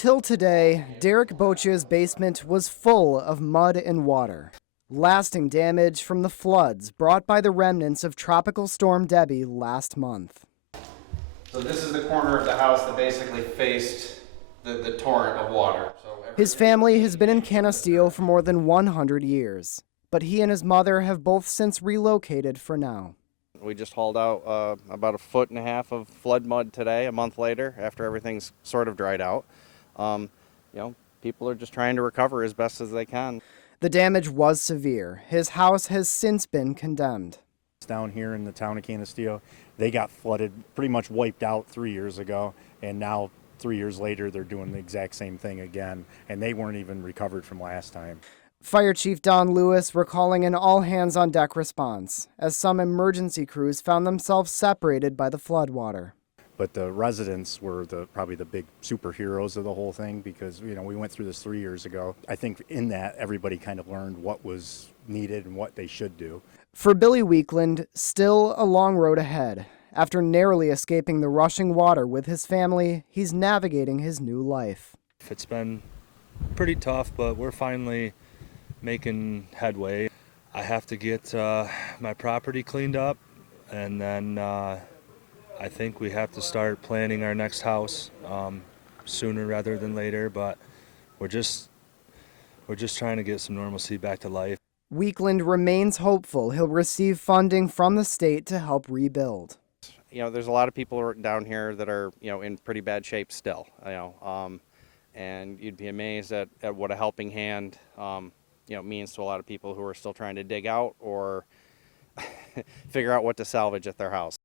Until today, Derek Boccia's basement was full of mud and water. Lasting damage from the floods brought by the remnants of Tropical Storm Debbie last month. So this is the corner of the house that basically faced the torrent of water. His family has been in Canisteo for more than 100 years, but he and his mother have both since relocated for now. We just hauled out about 1.5 feet of flood mud today, a month later, after everything's sort of dried out. People are just trying to recover as best as they can. The damage was severe. His house has since been condemned. Down here in the town of Canisteo, they got flooded, pretty much wiped out 3 years ago, and now 3 years later they're doing the exact same thing again, and they weren't even recovered from last time. Fire Chief Don Lewis recalling an all-hands-on-deck response, as some emergency crews found themselves separated by the floodwater. But the residents were probably the big superheroes of the whole thing, because we went through this 3 years ago. I think in that everybody kind of learned what was needed and what they should do. For Billy Weekland, still a long road ahead. After narrowly escaping the rushing water with his family, he's navigating his new life. It's been pretty tough, but we're finally making headway. I have to get my property cleaned up, and then I think we have to start planning our next house sooner rather than later, but we're just trying to get some normalcy back to life. Weekland remains hopeful he'll receive funding from the state to help rebuild. There's a lot of people down here that are, in pretty bad shape still, and you'd be amazed at what a helping hand, means to a lot of people who are still trying to dig out or figure out what to salvage at their house.